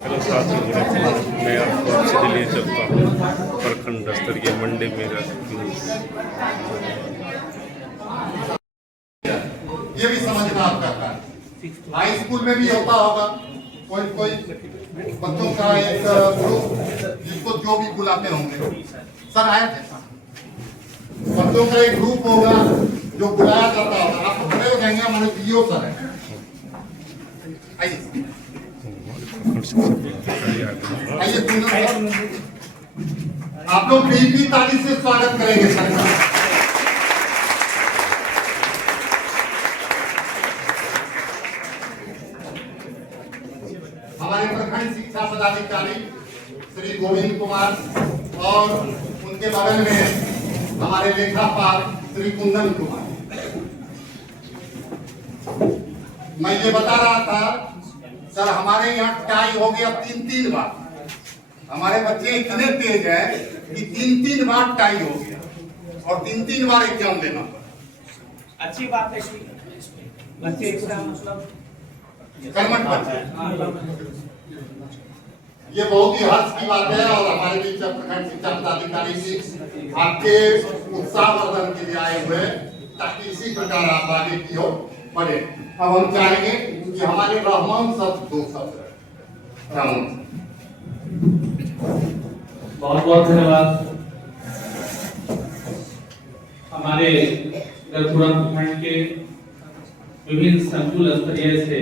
Hello साथियों, मैं आपको सीधे ले चलता हूँ प्रखंड स्तरीय मंडी मेगा न्यूज़। ये भी समझना आपका काम। हाई स्कूल में भी होता होगा कोई कोई बच्चों का एक ग्रुप जिसको जो भी बुलाते होंगे। सर आए थे, बच्चों का एक ग्रुप होगा जो बुलाया जाता होगा। आप खड़े हो जाएंगे, हमारे पीओ सर है। आइए आप लोग बीपी ताली से स्वागत करेंगे सर का। हमारे प्रखंड शिक्षा पदाधिकारी श्री गोविंद कुमार और उनके बगल में हमारे लेखापाल श्री कुंदन कुमार। मैं ये बता रहा था सर, हमारे यहाँ टाई हो गया 3-3 बार। हमारे बच्चे इतने तेज हैं कि 3-3 बार टाई हो गया और 3-3 बार एग्जाम देना पड़ा। अच्छी बात है कि बच्चे इसका मतलब कर्मठ बच्चे। ये बहुत ही हर्ष की बात है और हमारे बीच प्रखंड शिक्षा पदाधिकारी जी आपके उत्साहवर्धन के लिए आए हुए ताकि इसी प्रकार आप आगे की ओर बढ़े। अब हम चाहेंगे कि हमारे रहमान शब्द 2 शब्द रहमान। बहुत बहुत धन्यवाद। हमारे गढ़पुरा प्रखंड के विभिन्न संकुल स्तरीय से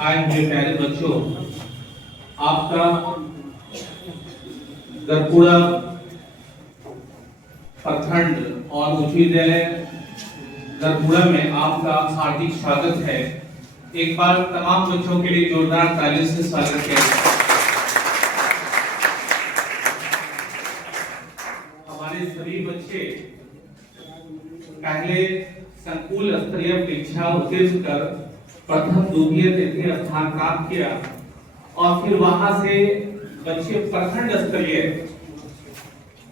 आए हुए प्यारे बच्चों, आपका गढ़पुरा प्रखंड और उच्च विद्यालय गढ़पुरा में आपका हार्दिक स्वागत है। एक बार तमाम बच्चों के लिए जोरदार तालियों से स्वागत है। हमारे सभी बच्चे पहले संकुल स्तरीय परीक्षा उत्तीर्ण कर प्रथम द्वितीय तृतीय स्थान प्राप्त किया और फिर वहां से बच्चे प्रखंड स्तरीय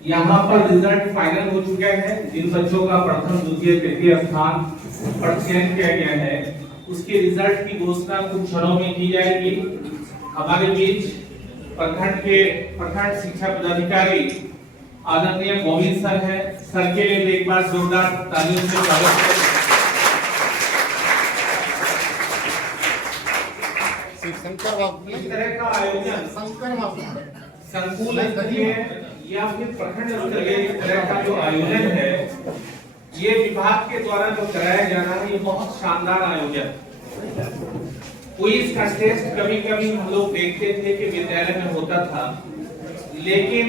यहाँ पर रिजल्ट फाइनल हो चुका है। जिन बच्चों का प्रथम द्वितीय तृतीय स्थान पर चयन किया गया है उसके रिजल्ट की घोषणा कुछ क्षणों में की जाएगी। हमारे बीच प्रखंड शिक्षा पदाधिकारी आदरणीय गोविंद सर है। सर के लिए एक बार जोरदार तालियों से स्वागत करें। शंकर बाबू इस तरह का आयोजन शंकर बाबू संकुल स्तरीय या फिर प्रखंड स्तरीय इस तरह का जो आयोजन है, ये विभाग के द्वारा जो कराया जा रहा है, ये बहुत शानदार आयोजन। क्विज कंटेस्ट कभी कभी हम लोग देखते थे कि विद्यालय में होता था, लेकिन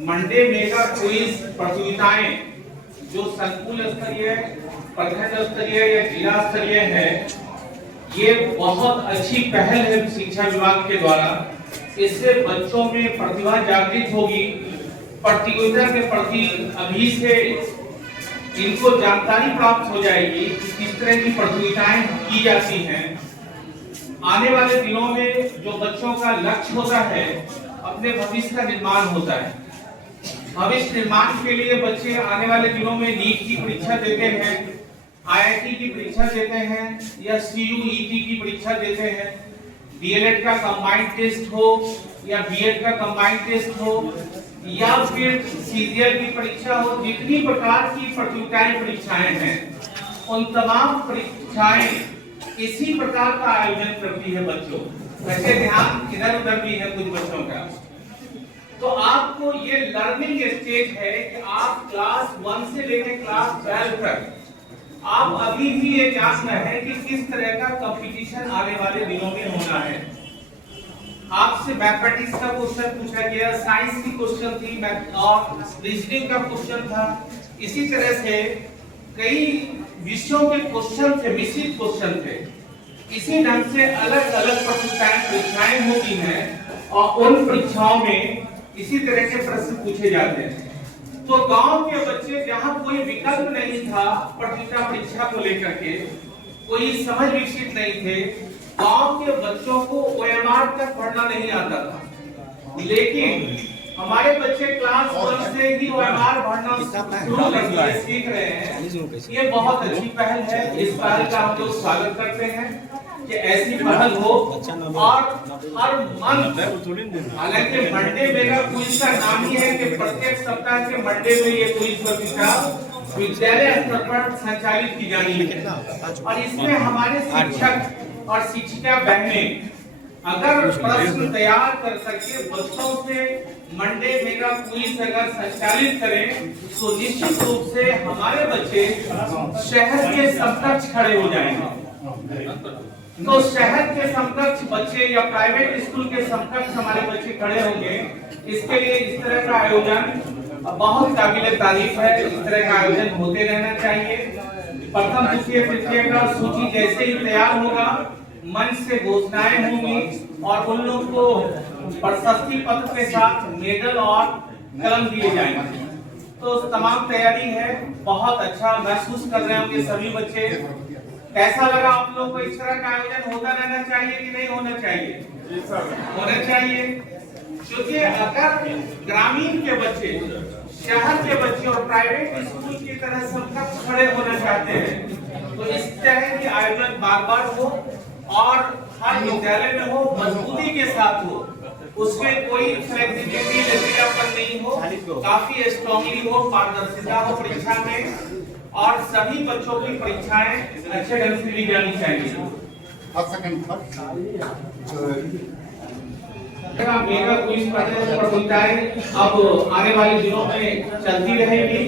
मंडे मेगा क्विज प्रतियोगिताएं जो संकुल स्तरीय, प्रखंड स्तरीय या जिला स्तरीय है, ये बहुत अच्छी पहल है शिक्षा विभाग के द्वारा। इससे बच्चों में प्रतिभा जागृत होगी, प्रतियोगिता के प्रति अभी से इनको जानकारी प्राप्त हो जाएगी कि किस तरह की प्रतियोगिताएं की जाती हैं। आने वाले दिनों में जो बच्चों का लक्ष्य होता है, अपने भविष्य का निर्माण होता है। भविष्य निर्माण के लिए बच्चे आने वाले दिनों में नीट की परीक्षा देते हैं, आईआईटी की परीक्षा देते हैं या सीयूईटी की परीक्षा देते हैं, डीएलएड का कंबाइंड टेस्ट हो या बीएड का कंबाइंड टेस्ट हो या फिर सीजीएल की परीक्षा हो। जितनी प्रकार की प्रतियोगिताएं परीक्षाएं हैं, उन तमाम परीक्षाएं इसी प्रकार का आयोजन करती है बच्चों। वैसे ध्यान इधर उधर भी है कुछ बच्चों का। तो आपको ये लर्निंग स्टेज है कि आप क्लास 1 से लेकर क्लास 12 तक आप अभी भी ये जान रहे हैं कि किस तरह का कंपटीशन आने वाले दिनों में होना है। आपसे मैथमेटिक्स का क्वेश्चन पूछा गया, साइंस की क्वेश्चन थी और रीजनिंग का क्वेश्चन था। इसी तरह से कई विषयों के क्वेश्चन थे, मिश्रित क्वेश्चन थे। इसी ढंग से अलग अलग परीक्षाएं होती हैं और उन परीक्षाओं में इसी तरह के प्रश्न पूछे जाते हैं। तो गांव के बच्चे जहां कोई विकल्प नहीं था प्रतियोगिता परीक्षा को लेकर के, कोई समझ विकसित नहीं थे, गांव के बच्चों को ओएमआर तक पढ़ना नहीं आता था, लेकिन हमारे बच्चे क्लास 1 से ही ओएमआर पढ़ना शुरू कर दिए, सीख रहे हैं। ये बहुत अच्छी पहल है। इस पहल का हम लोग स्वागत करते हैं कि ऐसी पहल हो और हर मंथ, हालांकि मंडे मेगा क्विज का नाम ही है कि प्रत्येक सप्ताह के मंडे में ये क्विज प्रतियोगिता विद्यालय स्तर पर संचालित की जानी है और इसमें हमारे शिक्षक और शिक्षिका बहनें अगर प्रश्न तैयार कर सके बच्चों से मंडे मेगा क्विज अगर संचालित करें तो निश्चित रूप से हमारे बच्चे शहर के समकक्ष खड़े हो जाएंगे। तो शहर के समकक्ष बच्चे या प्राइवेट स्कूल के समकक्ष हमारे बच्चे खड़े होंगे। इसके लिए इस तरह का आयोजन बहुत काबिल तारीफ है। इस तरह का आयोजन होते रहना चाहिए। प्रथम द्वितीय तृतीय का सूची जैसे ही तैयार होगा मंच से घोषणाएं होंगी और उन लोगों को प्रशस्ति पत्र के साथ मेडल और कलम दिए जाएंगे। तो तमाम तैयारी है, बहुत अच्छा महसूस कर रहे होंगे सभी बच्चे। कैसा लगा आप लोगों को? इस तरह का आयोजन होता रहना चाहिए कि नहीं होना चाहिए? होना चाहिए, क्योंकि अगर ग्रामीण के बच्चे, शहर के बच्चे और प्राइवेट स्कूल की तरह समकक्ष खड़े होना चाहते हैं तो इस तरह के आयोजन बार बार हो और हर विद्यालय में हो, मजबूती के साथ हो, उसमें कोई फ्लेक्सिबिलिटी लचीलापन नहीं हो, काफी स्ट्रांगली हो, पारदर्शिता हो परीक्षा में और सभी बच्चों की परीक्षाएं अच्छे ढंग से ली जानी चाहिए। मेगा क्विज प्रतियोगिताएं अब आने वाले दिनों में चलती रहेगी,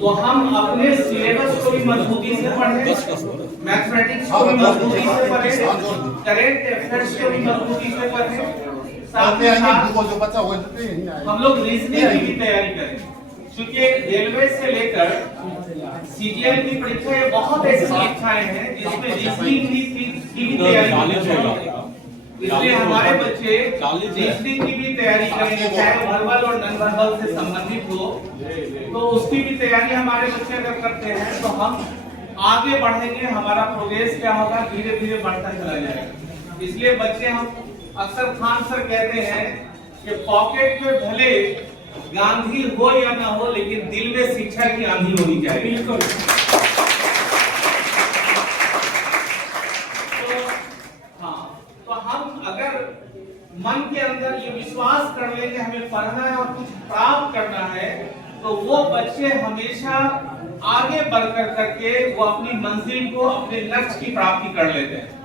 तो हम अपने सिलेबस को भी मजबूती से पढ़ें, मैथमेटिक्स को भी मजबूती से पढ़ें, करेंट अफेयर्स को भी मजबूती से पढ़ें, साथ ही साथ हम लोग रीजनिंग की भी तैयारी करें, क्योंकि रेलवे से लेकर सीजीएल की परीक्षाएं बहुत ऐसी परीक्षाएं हैं जिसमें रीजनिंग की भी तैयारी, इसलिए हमारे बच्चे रीजनिंग की भी तैयारी करेंगे, चाहे वर्बल और नॉन वर्बल से संबंधित हो, तो उसकी भी तैयारी हमारे बच्चे अगर करते हैं तो हम आगे बढ़ेंगे, हमारा प्रोग्रेस क्या होगा, धीरे धीरे बढ़ता चला जाएगा। इसलिए बच्चे, हम अक्सर खान सर कहते हैं कि पॉकेट में भले गांधी हो या ना हो, लेकिन दिल में शिक्षा की आंधी होनी चाहिए। तो हाँ, तो हम अगर मन के अंदर ये विश्वास कर लेंगे हमें पढ़ना है और कुछ प्राप्त करना है, तो वो बच्चे हमेशा आगे बढ़कर करके वो अपनी मंजिल को, अपने लक्ष्य की प्राप्ति कर लेते हैं।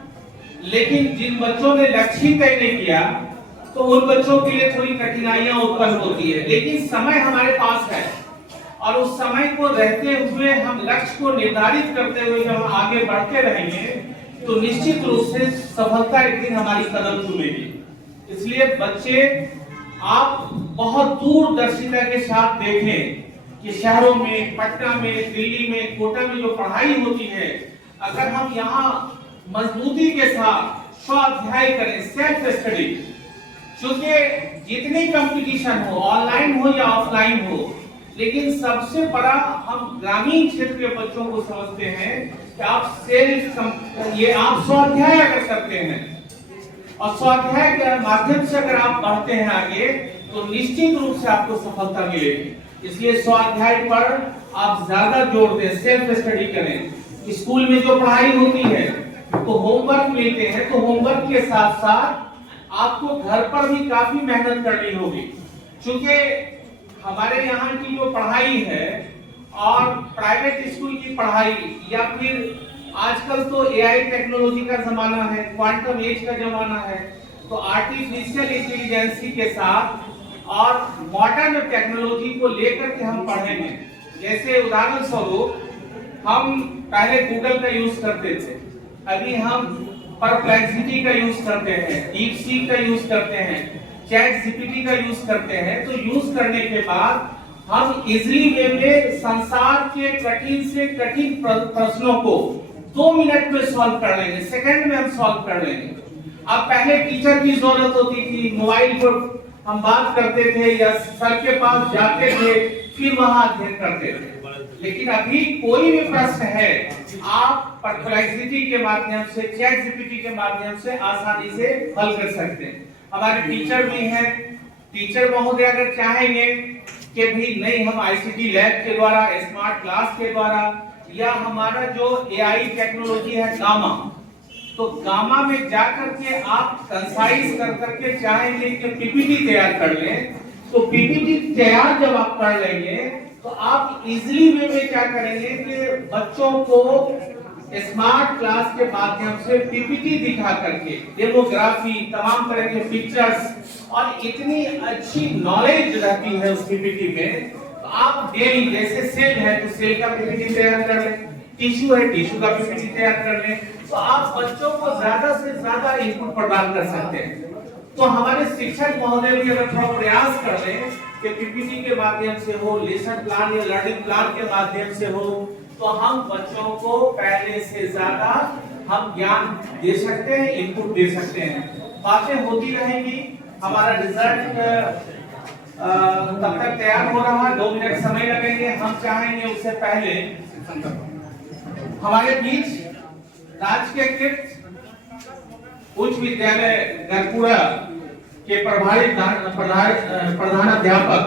लेकिन जिन बच्चों ने लक्ष्य तय नहीं किया तो उन बच्चों के लिए थोड़ी कठिनाइयां उत्पन्न होती है, लेकिन समय हमारे पास है और उस समय को रहते हुए हम लक्ष्य को निर्धारित करते हुए जब हम आगे बढ़ते रहेंगे तो निश्चित रूप से सफलता एक दिन हमारी कदम चूमेगी। इसलिए बच्चे, आप बहुत दूरदर्शिता के साथ देखें कि शहरों में, पटना में, दिल्ली में, कोटा में जो पढ़ाई होती है, अगर हम यहाँ मजबूती के साथ स्वाध्याय करें, सेल्फ स्टडी, क्योंकि जितनी कंपटीशन हो, ऑनलाइन हो या ऑफलाइन हो, लेकिन सबसे बड़ा हम ग्रामीण क्षेत्र के बच्चों को समझते हैं कि आप आप स्वाध्याय अगर करते हैं और स्वाध्याय के माध्यम से अगर आप बढ़ते हैं आगे तो निश्चित रूप से आपको सफलता मिलेगी। इसलिए स्वाध्याय पर आप ज्यादा जोर दें, सेल्फ स्टडी करें। स्कूल में जो पढ़ाई होती है तो होमवर्क मिलते हैं, तो होमवर्क के साथ साथ आपको घर पर भी काफी मेहनत करनी होगी, क्योंकि हमारे यहाँ की जो पढ़ाई है और प्राइवेट स्कूल की पढ़ाई या फिर आजकल तो एआई टेक्नोलॉजी का जमाना है, क्वांटम एज का जमाना है, तो आर्टिफिशियल इंटेलिजेंस के साथ और मॉडर्न टेक्नोलॉजी को लेकर के हम पढ़ेंगे। जैसे उदाहरण स्वरूप हम पहले गूगल का यूज करते थे, अभी हम परप्लेक्सिटी का यूज करते हैं, डीपसीक का यूज करते हैं, चैट जीपीटी का यूज करते हैं। तो यूज करने के बाद हम इजीली वे में संसार के कठिन से कठिन प्रश्नों को 2 मिनट में सॉल्व कर लेंगे, सेकंड में हम सॉल्व कर लेंगे। अब पहले टीचर की जरूरत होती थी, मोबाइल पर हम बात करते थे या सर के पास जाते थे, फिर वहां अध्ययन करते थे। लेकिन अभी कोई भी प्रश्न है, आप परप्लेक्सिटी के माध्यम से, चैट जीपीटी के माध्यम से आसानी से हल कर सकते हैं। हमारे टीचर भी हैं, टीचर महोदय अगर चाहेंगे कि भी नहीं, हम आईसीटी लैब के द्वारा, स्मार्ट क्लास के द्वारा या हमारा जो एआई टेक्नोलॉजी है गामा, तो गामा में जाकर के आप कंसाइज कर करके चाहेंगे कि पीपीटी तैयार कर लें, तो पीपीटी तैयार जब आप कर लेंगे तो आप इजीली वे में क्या करेंगे कि बच्चों को स्मार्ट क्लास के माध्यम से पीपीटी दिखा करके डेमोग्राफी, तमाम तरह के पिक्चर्स और इतनी अच्छी नॉलेज रहती है उस पीपीटी में, तो आप डेली जैसे सेल है तो सेल का पीपीटी तैयार कर लें, टिश्यू है टिश्यू का पीपीटी तैयार कर लें, तो आप बच्चों को ज्यादा से ज्यादा इनपुट प्रदान कर सकते हैं। तो हमारे शिक्षक महोदय भी अगर थोड़ा प्रयास कर लें कि पीपीटी के माध्यम से हो, लेसन प्लान या लर्निंग प्लान के माध्यम से हो, तो हम बच्चों को पहले से ज्यादा हम ज्ञान दे सकते हैं, इनपुट दे सकते हैं। बातें होती रहेंगी, हमारा रिजल्ट तब तक तैयार हो रहा है, 2 मिनट समय लगेंगे। हम चाहेंगे उससे पहले हमारे बीच राजकीय उच्च विद्यालय गरपुरा के प्रधानाध्यापक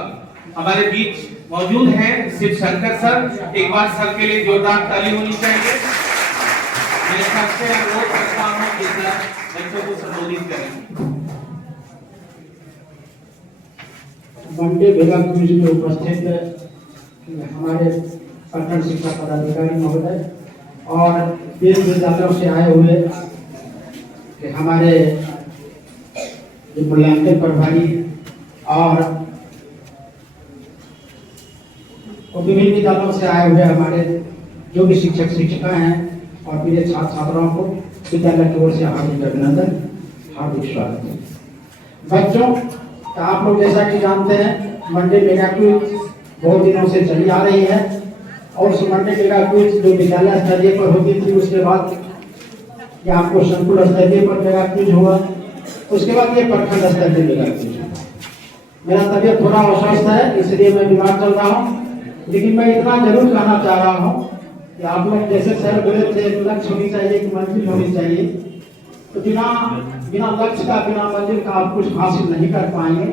हमारे बीच मौजूद हैं, शिव शंकर सर। एक बार सर के लिए जोरदार ताली होनी चाहिए। मैं सबसे अनुरोध करता हूं कि सर बच्चों को संबोधित करें। मंडे भेगा क्विज में उपस्थित हमारे प्रखंड शिक्षा पदाधिकारी महोदय और देश विद्यालयों से आए हुए हमारे मूल्यांकन प्रभारी और विभिन्न विद्यालयों से आए हुए हमारे जो भी शिक्षक शिक्षिका हैं और मेरे छात्र छात्राओं को विद्यालय की ओर से हार्दिक अभिनंदन, हार्दिक स्वागत। बच्चों, आप लोग जैसा कि जानते हैं मंडे मेगा क्विज बहुत दिनों से चली आ रही है और उस मंडे मेगा क्विज जो विद्यालय स्तरीय पर होती थी, उसके बाद या आपको संकुल स्तरीय पर मेगा क्विज हुआ, उसके बाद ये प्रखंड स्तरीय मेगा क्विज हुआ। मेरा तबीयत थोड़ा अस्वस्थ है इसलिए मैं बीमार चल रहा हूँ, लेकिन मैं इतना जरूर कहना चाह रहा हूँ कि आप लोग जैसे सर बोले थे लक्ष्य होनी चाहिए, एक मंजिल होनी चाहिए, तो बिना लक्ष्य का, बिना मंजिल का आप कुछ हासिल नहीं कर पाएंगे।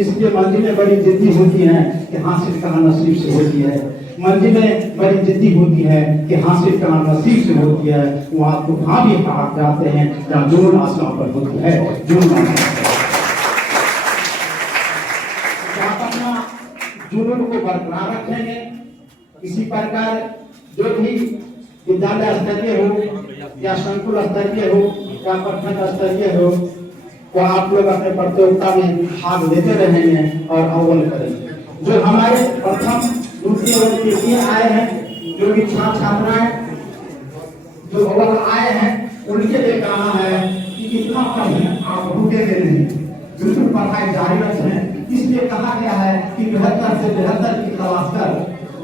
इसलिए मंजिलें बड़ी जिद्दी होती हैं कि हासिल करना नसीब से होती है, मंजिलें बड़ी जिद्दी होती है कि हासिल करना नसीब से होती है। वो आपको कहाँ भी हाथ जाते हैं जहाँ जुनून आसमान पर होती है, जुनून को बरकरार रखेंगे। इसी प्रकार जो भी विद्यालय स्तरीय हो या संकुल स्तरीय हो या प्रखंड स्तरीय हो, वो आप लोग अपने प्रतियोगिता में भाग लेते रहेंगे और अव्वल करेंगे। जो हमारे प्रथम दूसरी और तृतीय आए हैं, जो भी छात्र छात्राएं जो अव्वल आए हैं, उनके लिए कहना है कि इतना कहीं आप रुकेंगे नहीं, बिल्कुल पढ़ाई जारी रखें। इसलिए कहा गया है कि 72 से 73 की तलाश कर,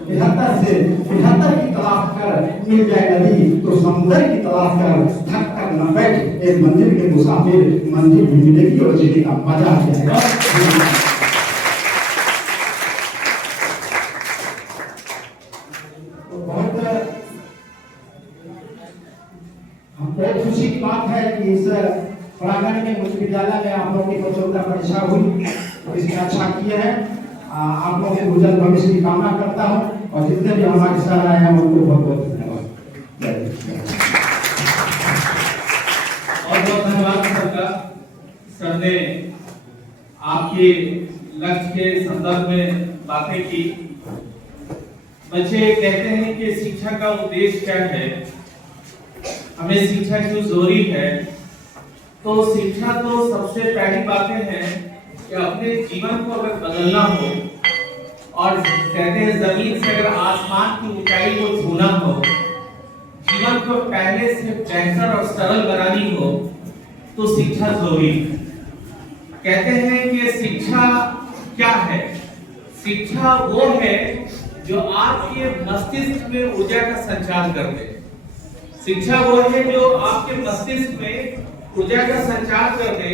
73 से 73 की तलाश कर, मिल जाए नदी तो समुद्र की तलाश कर, थक कर न बैठ एक मंजिल के मुसाफिर, मंजिल भी मिलेगी और जीने का मजा आ जाएगा। बहुत खुशी की बात है कि इस प्रांगण में उच्च विद्यालय में आप लोगों की प्रतियोगिता परीक्षा हुई और इसमें अच्छा किए हैं। आप लोगों के उज्जवल भविष्य की कामना करता हूँ और जितने भी हमारे सर आए हैं उनको बहुत बहुत धन्यवाद। और बहुत धन्यवाद सर का। सर ने आपके लक्ष्य के संदर्भ में बातें की। बच्चे कहते हैं कि शिक्षा का उद्देश्य क्या है, हमें शिक्षा क्यों जरूरी है। तो शिक्षा तो सबसे पहली बातें हैं कि अपने जीवन को अगर बदलना हो और कहते हैं जमीन से अगर आसमान की ऊंचाई को छूना हो, जीवन को पहले से बेहतर और सरल बनानी हो, तो शिक्षा जरूरी है। कहते हैं कि शिक्षा क्या है? शिक्षा वो है जो आपके मस्तिष्क में ऊर्जा का संचार कर दे। शिक्षा वो है जो आपके मस्तिष्क में ऊर्जा का संचार कर दे,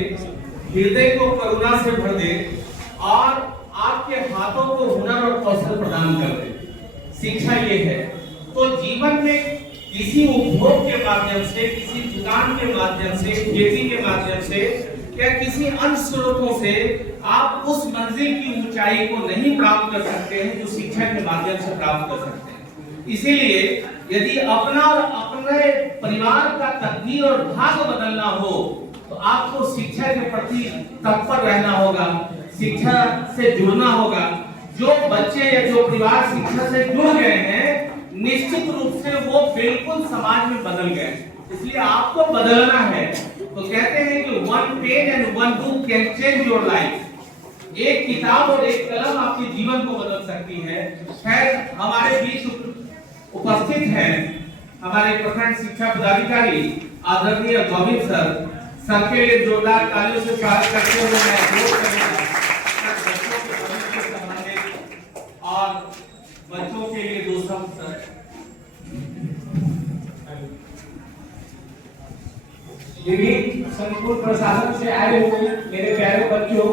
हृदय को करुणा से भर दे और आपके हाथों को हुनर और कौशल प्रदान कर दे। शिक्षा ये है। तो जीवन में किसी उपभोग के माध्यम से, किसी दुकान के माध्यम से, खेती के माध्यम से या किसी अन्य स्रोतों से आप उस मंजिल की ऊंचाई को नहीं प्राप्त कर सकते हैं जो शिक्षा के माध्यम से प्राप्त कर सकते हैं। इसीलिए यदि अपना और अपने परिवार का तकदीर और भाग्य बदलना हो तो आपको शिक्षा के प्रति तत्पर रहना होगा, शिक्षा से जुड़ना होगा। जो बच्चे या जो परिवार शिक्षा से जुड़ गए हैं निश्चित रूप से वो बिल्कुल समाज में बदल गए, इसलिए आपको बदलना है। तो कहते हैं कि one page and one book can change your life. एक किताब और एक कलम आपके जीवन को बदल सकती है। खैर हमारे बीच उपस्थित हैं हमारे प्रखंड शिक्षा पदाधिकारी आदरणीय गोविंद सर के लिए जोरदार तालियों से स्वागत करते हुए मैं अनुरोध करूंगा बच्चों के भविष्य से संबंधित और बच्चों के लिए दो शब्द सर। विभिन्न संकुल प्रशासन से आए हुए मेरे प्यारे बच्चों,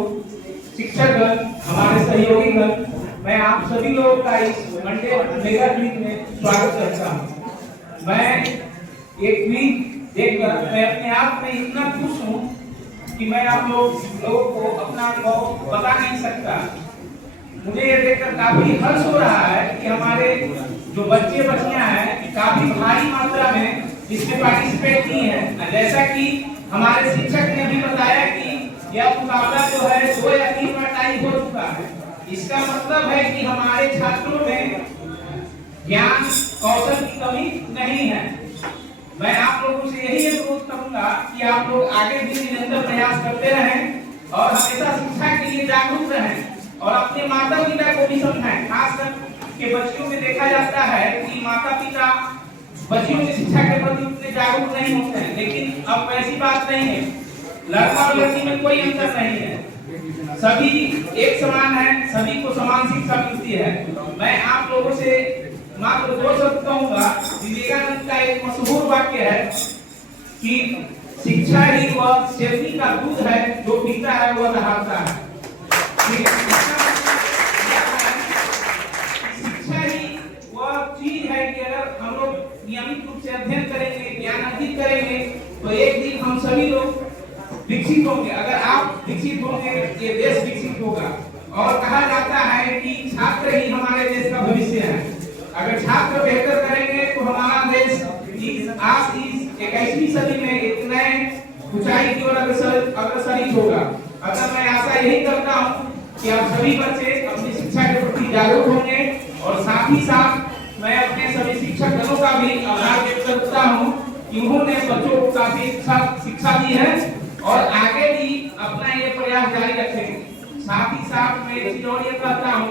शिक्षकगण, हमारे सहयोगीगण, मैं आप सभी लोगों का इस मंडे मेगा क्विज में स्वागत करता हूं। मैं ये क्विज देखकर मैं अपने आप में इतना खुश हूं कि मैं आप लोगों को अपना अनुभव बता नहीं सकता। मुझे ये देखकर काफी हर्ष हो रहा है कि हमारे जो बच्चे बच्चियां हैं काफी भारी मात्रा में इसमें पार्टिसिपेट की है। जैसा कि हमारे शिक्षक ने भी बताया कि यह मुकाबला जो है 2 या 3 बार टाई हो चुका है। इसका मतलब है कि हमारे छात्रों में ज्ञान कौशल की कमी नहीं है। मैं आप लोगों से यही अनुरोध करूंगा कि आप लोग आगे भी निरंतर प्रयास करते रहें और हमेशा शिक्षा के लिए जागरूक रहें और अपने माता पिता को भी समझाएं। खासकर के बच्चों में देखा जाता है कि माता पिता बच्चियों की शिक्षा के प्रति उतने जागरूक नहीं होते हैं, लेकिन अब वैसी बात नहीं है। लड़का और लड़की में कोई अंतर नहीं है, सभी एक समान है, सभी को समान शिक्षा मिलती है। मैं आप लोगों से मात्र 2 शब्द कहूंगा। विवेकानंद का एक मशहूर वाक्य है कि शिक्षा ही वह शेरनी का दूध है जो पीता है वह दहाड़ता है। शिक्षा ही वह चीज है कि अगर हम लोग नियमित रूप से अध्ययन करेंगे, ज्ञान अर्जित करेंगे तो एक दिन हम सभी लोग विकसित होंगे। अगर आप विकसित होंगे ये देश विकसित होगा। और कहा जाता है कि छात्र ही हमारे देश का भविष्य है। अगर छात्र बेहतर करेंगे तो हमारा देश आज इस 21वीं सदी में एक नए ऊंचाई की ओर अग्रसरित होगा। अतः मैं आशा यही करता हूँ कि आप सभी बच्चे अपनी शिक्षा के प्रति जागरूक होंगे और साथ ही साथ मैं अपने सभी शिक्षक गणों का भी आभार व्यक्त करता हूँ कि उन्होंने बच्चों को काफी शिक्षा दी है और आगे भी अपना ये प्रयास जारी रखेंगे। साथ ही साथ मैं एक चीज और ये कहता हूँ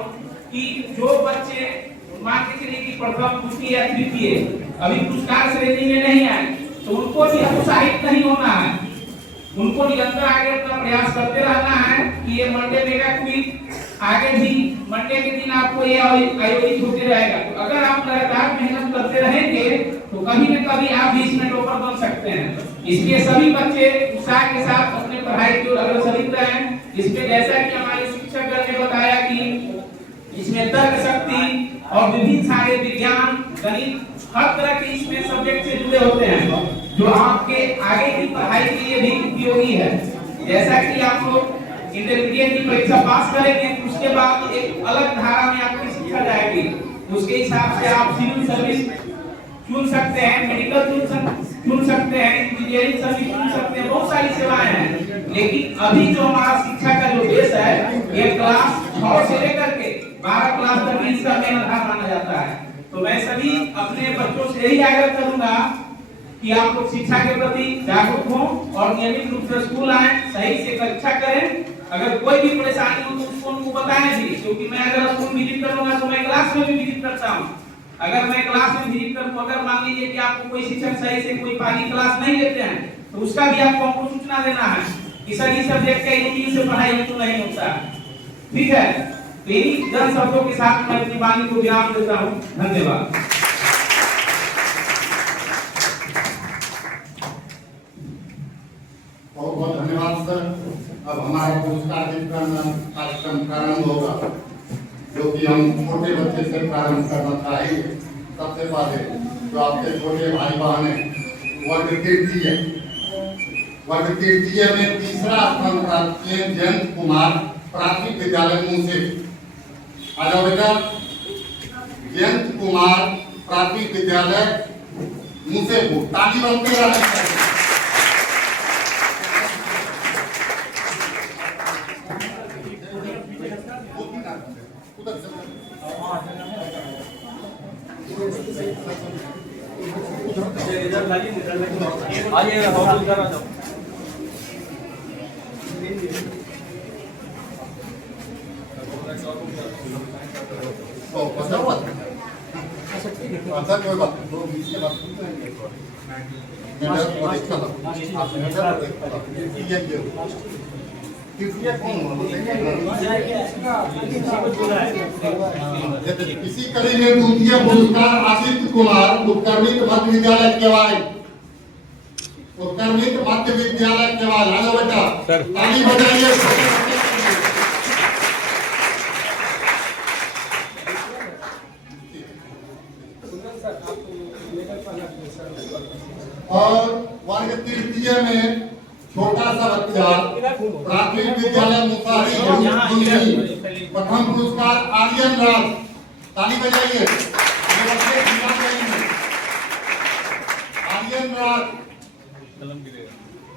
कि जो बच्चे मान के चलिए कि प्रथम द्वितीय या तृतीय अभी पुरस्कार श्रेणी में नहीं आए तो उनको भी उत्साहित नहीं होना है, उनको निरंतर आगे अपना प्रयास करते रहना है कि ये मंडे मेगा क्विज आगे भी मंडे के दिन आपको ये आयोजित होते रहेगा। तो अगर आप लगातार मेहनत करते रहेंगे तो कभी न कभी आप भी इसमें टॉपर बन सकते हैं। इसलिए सभी बच्चे उत्साह के साथ अपने पढ़ाई की ओर अग्रसरित रहें। इसमें जैसा कि हमारे शिक्षक ने बताया कि इसमें तर्क शक्ति और विभिन्न सारे विज्ञान गणित हर तरह के इसमें सब्जेक्ट से जुड़े होते हैं जो आपके आगे की पढ़ाई के लिए भी उपयोगी है। जैसा कि आप लोग इंटरमीडिएट की परीक्षा पास करेंगे उसके बाद एक अलग धारा में आपकी शिक्षा जाएगी, उसके हिसाब से आप सिविल सर्विस चुन सकते हैं, मेडिकल चुन सकते हैं, इंजीनियरिंग सर्विस चुन सकते हैं, बहुत सारी सेवाएं हैं। लेकिन अभी जो हमारा शिक्षा का जो बेस है ये क्लास 6 से लेकर के 12 क्लास तक इसका मेन आधार माना जाता है। तो मैं सभी अपने बच्चों से यही आग्रह करूंगा कि आप लोग शिक्षा के प्रति जागरूक हों और नियमित रूप से स्कूल आए, सही से कक्षा करें। अगर कोई भी परेशानी हो तो उसको उनको बताएं भी, क्योंकि मैं अगर स्कूल विजिट करूंगा तो मैं क्लास में भी विजिट करता हूं। अगर मैं क्लास में विजिट करूं, अगर मान लीजिए कि आपको कोई शिक्षक सही से कोई पाली क्लास नहीं लेते हैं तो उसका भी आपको हमको सूचना देना है कि सर इस सब्जेक्ट का इन से पढ़ाई तो नहीं होता। ठीक है, तो इन्हीं जन शब्दों के साथ मैं अपनी वाणी को विराम देता हूं। धन्यवाद। बहुत बहुत धन्यवाद सर। अब हमारा पुरस्कार वितरण कार्यक्रम प्रारंभ होगा जो कि हम छोटे बच्चे से प्रारंभ करना चाहेंगे। सबसे पहले जो आपके छोटे भाई बहन है वर्ग तृतीय में तीसरा स्थान प्राप्त किए जयंत कुमार प्राथमिक विद्यालय मुंह से। आ जाओ बेटा, जयंत कुमार प्राथमिक विद्यालय मुसेपुर। ताली बंद कर अच्छा कोई बात नहीं, तो इसके बाद मैं देखता था इसी कड़ी में द्वितीय पुरस्कार आदित्य कुमार उत्कर्मित मध्य विद्यालय केवाई। उत्कर्मित मध्य विद्यालय केवाई, आ जाओ बेटा, ताली बजाइए। और वर्ग तृतीय में छोटा सा बच्चा प्राथमिक विद्यालय मुसारी प्रथम पुरस्कार आर्यन राज। ताली बजाइए, ये बच्चे खिला जाएंगे। आर्यन राज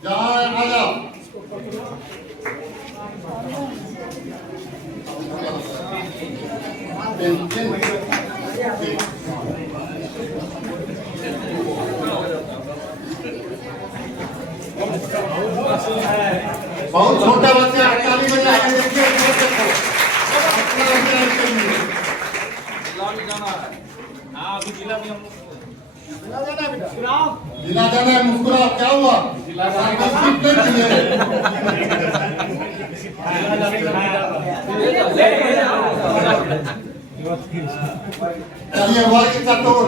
जहाँ आ जाओ। बहुत छोटा बच्चा, ताली बजाइए। देखिए जिला जाना है, मुस्कुराओ। क्या हुआ? चलिए वर्ग चतुर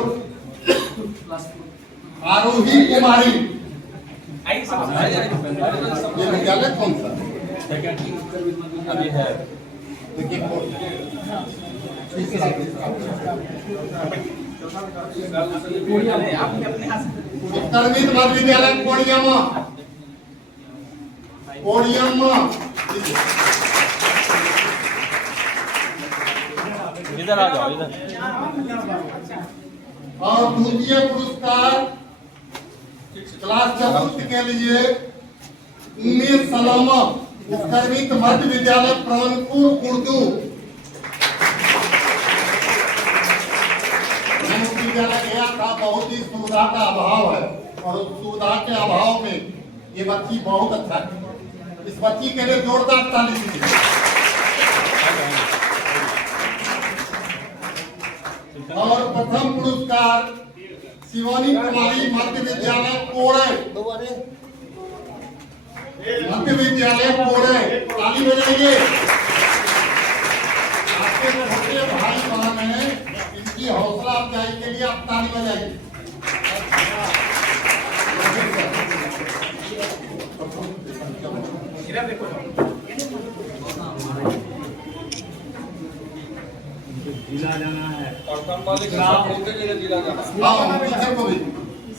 आरोही कुमारी। ये विद्यालय कौन सा? अभी है। उत्कर्मित मध्य विद्यालय कोडियम। इधर आ जाओ, इधर। और द्वितीय पुरस्कार क्लास चतुर्थ के लिए उमेश सलामा उत्कर्मित मध्य विद्यालय प्रवनपुर उर्दू। मैं उस विद्यालय गया था, बहुत ही सुविधा का अभाव है और उस सुविधा के अभाव में ये बच्ची बहुत अच्छा है। इस बच्ची के लिए जोरदार ताली दीजिए। और प्रथम पुरस्कार शिवानी कुमारी मध्य विद्यालय कोड़े। मध्य विद्यालय कोड़े, ताली बजाइए। आपके छोटे भाई बहन हैं, इनकी हौसला अफजाई के लिए आप ताली बजाइए। जिला जाना है और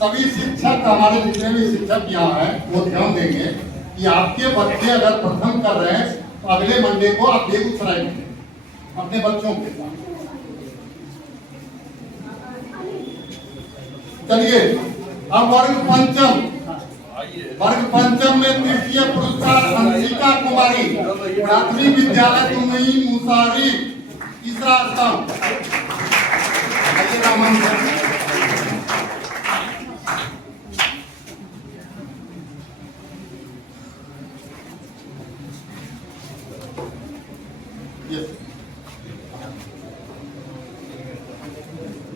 सभी शिक्षक, हमारे जितने भी शिक्षक यहाँ हैं, वो ध्यान देंगे कि आपके बच्चे अगर प्रथम कर रहे हैं तो अगले मंडे को आप बेगूसराय में अपने बच्चों के साथ। चलिए अब वर्ग पंचम में तृतीय पुरस्कार अंशिका कुमारी प्राथमिक विद्यालय तुमई मुसारी, तीसरा स्थान।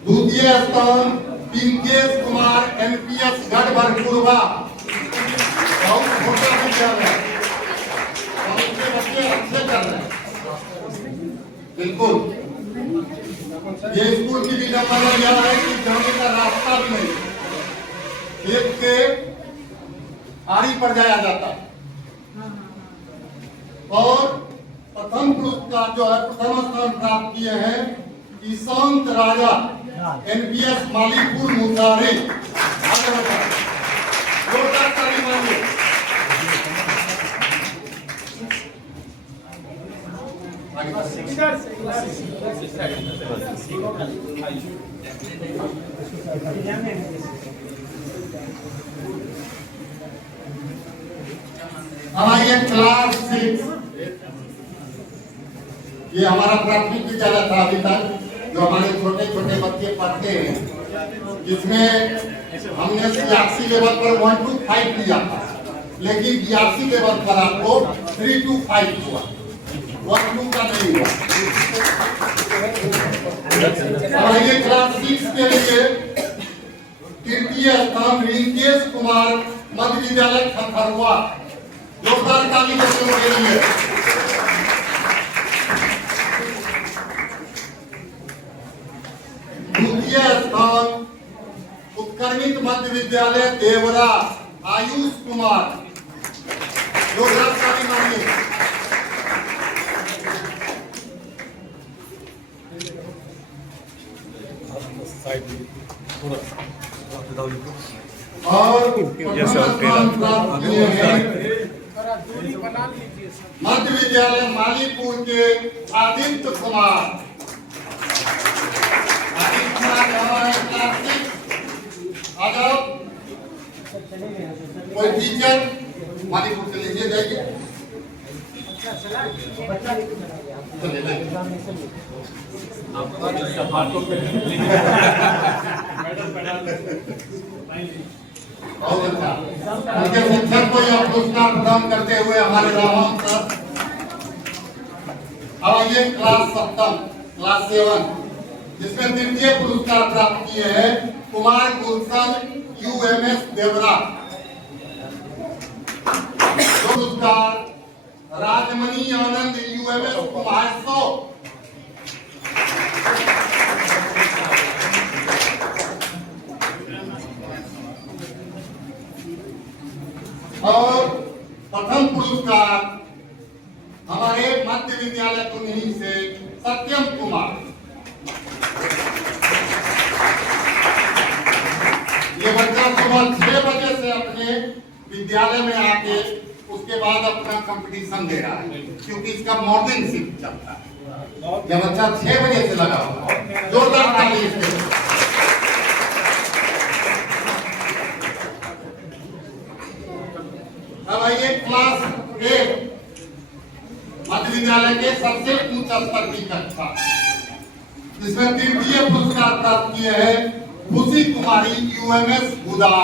द्वितीय स्थान पिंकेश कुमार एनपीएस गढ़बरपुरवा। बहुत छोटा विद्यालय, उसके बच्चे अच्छे कर रहे हैं। बिल्कुल, ये स्कूल की भी नंबर यह है कि जाने का रास्ता भी नहीं, खेत के आड़ी पर जाया जाता है। और प्रथम पुरस्कार जो है, प्रथम स्थान प्राप्त किए हैं ईशांत राजा एनपीएस मालीपुर मुसारी। जोरदार ताली मारिए। अब आइए क्लास 6। ये हमारा प्राथमिक विद्यालय था अभी तक, जो हमारे छोटे छोटे बच्चे पढ़ते हैं, जिसमें हमने 86 लेवल पर 1 to 5 लिया था, लेकिन 82 लेवल पर आपको 3 to 5 हुआ, 1 to का नहीं हुआ। अब आइए क्लास 6 के लिए तृतीय स्थान रिंकेश कुमार मध्य विद्यालय खरखरुआ। जोरदार ताली बच्चों के लिए। द्वितीय स्थान उत्कर्मित मध्य विद्यालय देवरा आयुष कुमार। जोरदार ताली मांगिए। और मध्य विद्यालय मालीपुर के आदित्य कुमार। कोई टीचर मालीपुर से लीजिए जाइए। बहुत अच्छा। उनके शिक्षक को यह पुरस्कार प्रदान करते हुए हमारे रामम सर। अब ये क्लास 7 क्लास 7 जिसमें तृतीय पुरस्कार प्राप्त किए हैं कुमार गुलशन UMS देवरा। पुरस्कार राजमणि आनंद UMS कुमार 100। और प्रथम पुरस्कार हमारे मध्य विद्यालय कुन्ही से सत्यम कुमार। ये बच्चा सुबह 6 बजे से अपने विद्यालय में आके उसके बाद अपना कंपटीशन दे रहा है, क्योंकि इसका मॉर्निंग शिफ्ट चलता है। ये बच्चा 6 बजे से लगा हुआ है। जोरदार ताली इसके लिए। अब आइए क्लास 8 मध्य विद्यालय के सबसे उच्च स्तर की कक्षा, जिसमें तृतीय पुरस्कार प्राप्त किए हैं खुशी कुमारी UMS बुदा।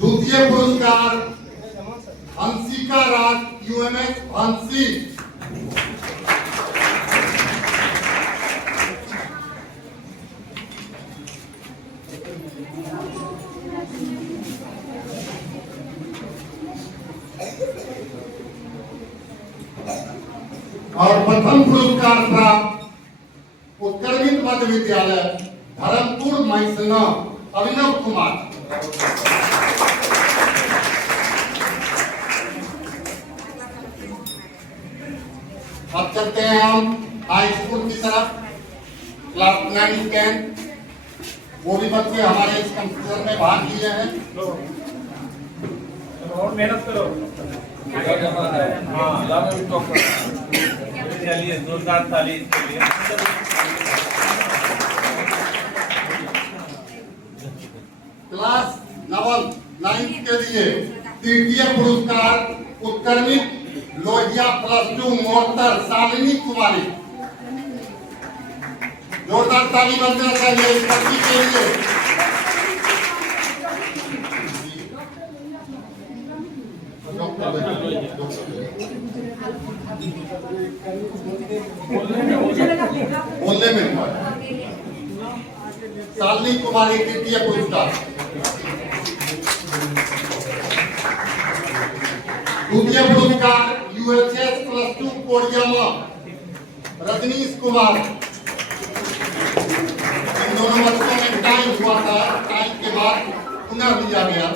द्वितीय पुरस्कार हंसिका राज UMS हंसी। और प्रथम पुरस्कार प्राप्त उत्कर्मित मध्य विद्यालय धर्मपुर मैसना अभिनव कुमार। अब चलते हैं हम हाई स्कूल की तरफ। क्लास 9 10 वो भी बच्चे हमारे इस कंपटीशन में भाग लिए हैं। और मेहनत करो। चलिए जोरदार ताली इसके लिए। क्लास 9 के लिए तृतीय पुरस्कार उत्कर्मित लोहिया +2 मोहतर शालिनी कुमारी। जोरदार ताली बजना चाहिए इस बच्ची के लिए। बोलने में शालिनी कुमारी तृतीय पुरस्कार। द्वितीय पुरस्कार UHS +2 कोरियामा रजनीश कुमार। इन दोनों बच्चों में टाइम हुआ था, टाइम के बाद पुनः दिया गया।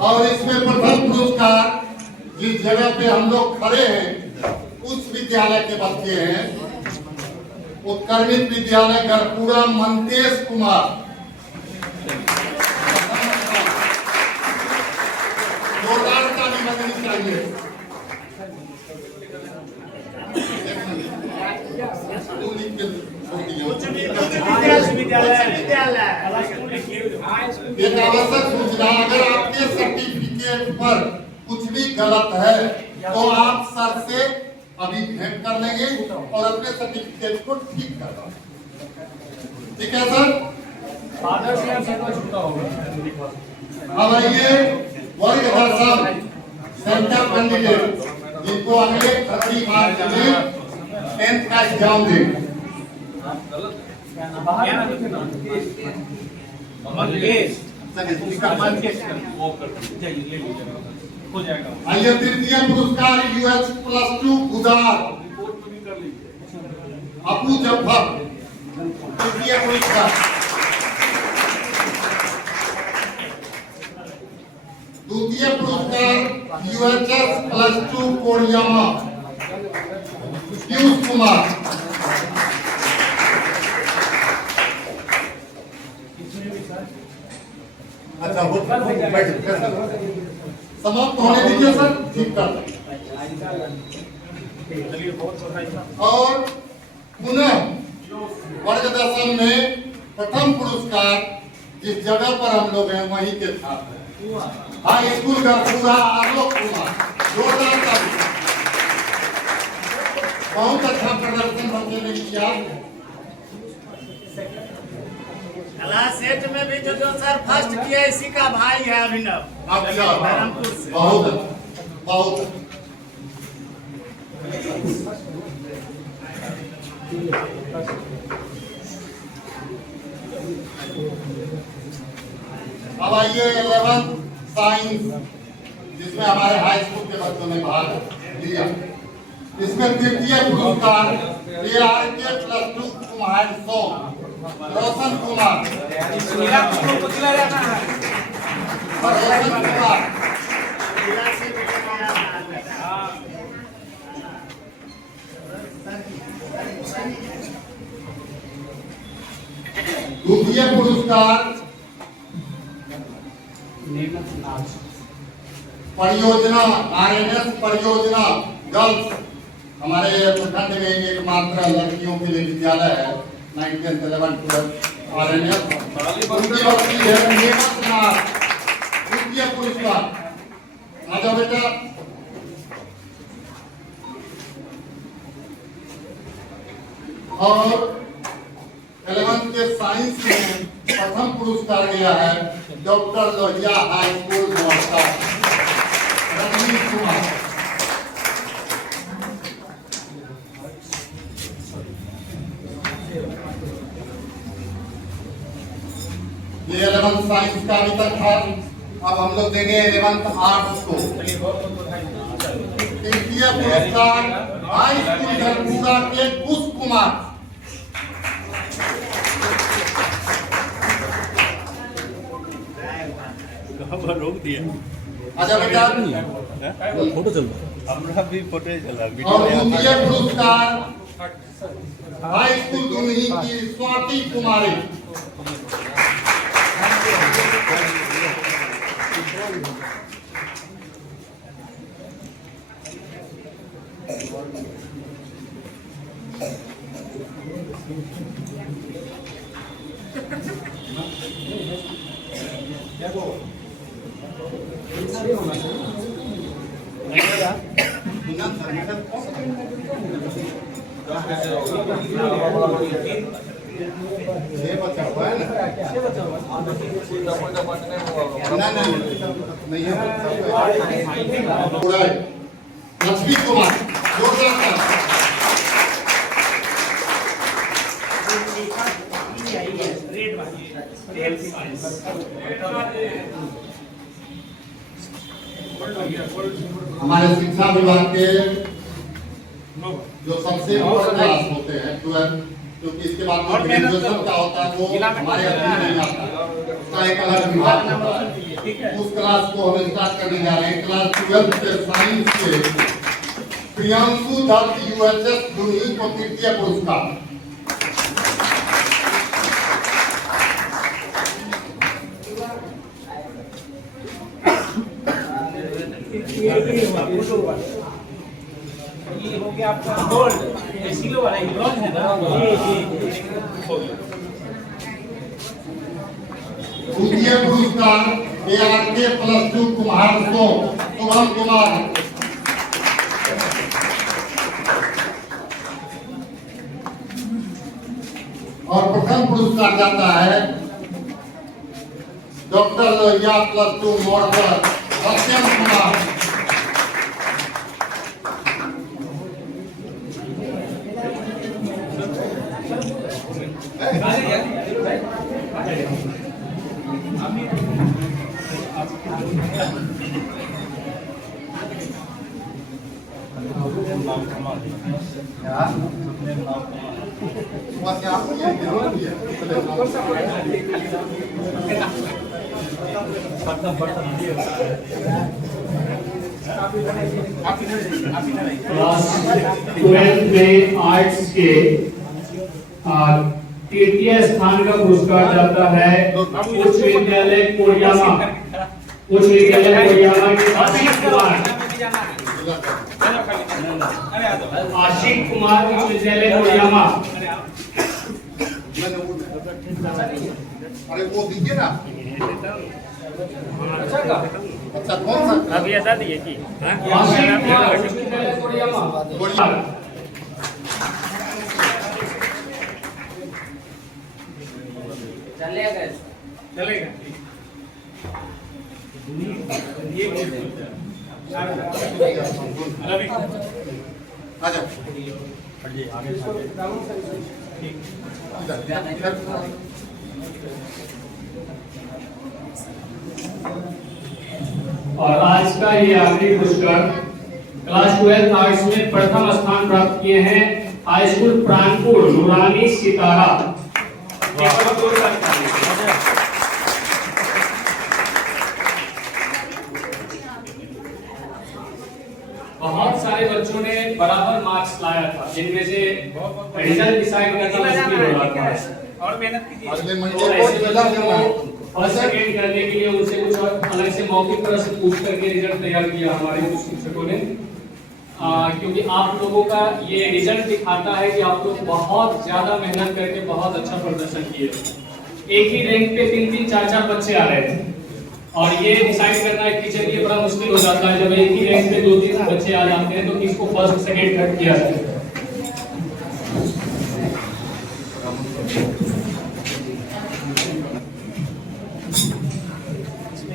और इसमें प्रथम पुरस्कार जिस जगह पे हम लोग खड़े हैं उस विद्यालय के बच्चे हैं, उत्कर्मित विद्यालय गढ़पुरा मंतेश कुमार। जोरदार ताली बजनी चाहिए। एक आवश्यक सूचना, अगर आपके सर्टिफिकेट पर कुछ भी गलत है तो आप सर से अभी भेंट कर लेंगे और अपने सर्टिफिकेट को ठीक कर देंगे। ठीक है सर? अब आइए वर्ग दशम सेंटर कैंडिडेट जिनको अगले 30 मार्च में 10th का एग्जाम देंगे। आइए तृतीय पुरस्कार UH+2 गुजार अबू जफर, तृतीय पुरस्कार। द्वितीय पुरस्कार UHS+2 कोरियामा पीयूष कुमार। अच्छा समाप्त होने दीजिए सर, ठीक कर। और पुनः वर्ग दशम में प्रथम पुरस्कार जिस जगह पर हम लोग हैं वहीं के छात्र हाई स्कूल गढ़पुरा आलोक कुमार। जोरदार ताली। बहुत अच्छा प्रदर्शन बच्चे ने किया। क्लास 8 में भी जो सर फर्स्ट किया इसी का भाई है अभिनव। अच्छा, धर्मपुर से। बहुत अब आइए 11th साइंस जिसमें हमारे हाई स्कूल के बच्चों ने भाग लिया। इसमें तृतीय पुरस्कार ARK+2 कुमार रोशन कुमार। द्वितीय पुरस्कार परियोजना RNS परियोजना गर्ल्स, हमारे प्रखंड में एकमात्र लड़कियों के लिए विद्यालय है 9th 10th 11th 12th RNS। उनकी बच्ची है नेमत नाथ, द्वितीय पुरस्कार। आ जाओ बेटा। और 11th के साइंस में प्रथम पुरस्कार गया है doctor Lohia high school Nausa Rajnish Kumar. ये 11th साइंस का अभी तक था। अब हम लोग देंगे 11th आर्ट्स को। तृतीय पुरस्कार हाई स्कूल गढ़पुरा के कुश कुमार। रोक दिया। अच्छा बेटा, फोटो चल रहा, हमरा भी फोटो चल रहा। और द्वितीय पुरस्कार हाई स्कूल दुमही की स्वाति कुमारी। बचा हुआ है ना? नहीं है। लक्ष्मी कुमार। हमारे शिक्षा विभाग के जो सबसे ऊपर क्लास होते हैं 12 क्योंकि इसके बाद जो ग्रेजुएशन का होता है वो हमारे अधीन नहीं आता, उसका एक अलग विभाग होता है। उस क्लास को हम स्टार्ट करने जा रहे हैं। क्लास 12 के साइंस के प्रियांशु दत्त यूएचएस दुनी को तृतीय पुरस्कार। ये हो गया आपका गोल्ड, ये सिल्वर है, ब्रॉन्ज है ना। द्वितीय पुरस्कार ARK +2 कुमार शुभम कुमार। और प्रथम पुरस्कार जाता है डॉक्टर लोहिया +2 मोरकर सत्यम कुमार। क्लास 12 में आर्ट्स के तृतीय स्थान का पुरस्कार जाता है उच्च विद्यालय कोरियामा के आशिक कुमार उच्च विद्यालय कोरियामा। अरे वो दीजिए ना। अच्छा कौन सा अभी बता दिए कि आशिक कुमार उच्च विद्यालय कोरियामा। चलेगा। आजा और आज का ये आखिरी पुरस्कार क्लास 12 आर्ट्स में प्रथम स्थान प्राप्त किए हैं हाई स्कूल प्राणपुर नूरानी सितारा। बहुत सारे बच्चों ने बराबर मार्क्स लाया था, जिनमें से रिजल्ट डिसाइड करना मुश्किल हो रहा था। और मेहनत कीजिए। अगले महीने को फर्स्ट सेकेंड करने के लिए उनसे कुछ अलग से मौखिक प्रश्न पूछ करके रिजल्ट तैयार किया हमारे कुछ शिक्षकों ने, क्योंकि आप लोगों का ये रिजल्ट दिखाता है कि आप लोग बहुत ज्यादा मेहनत करके बहुत अच्छा प्रदर्शन किए। एक ही रैंक पे 3-3, 4-4 बच्चे आ रहे थे और ये डिसाइड करना एक टीचर के लिए बड़ा मुश्किल हो जाता है जब एक ही रैंक पे 2-3 बच्चे आ जाते हैं तो किसको फर्स्ट सेकेंड थर्ड किया जाए।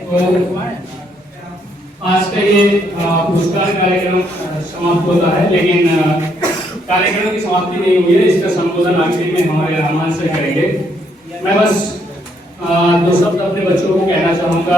तो आज का ये पुरस्कार कार्यक्रम समाप्त होता है, लेकिन कार्यक्रम की समाप्ति नहीं हुई है, इसका संबोधन आखिर में हमारे रहमान से करेंगे। मैं बस 2 शब्द अपने बच्चों को कहना चाहूँगा।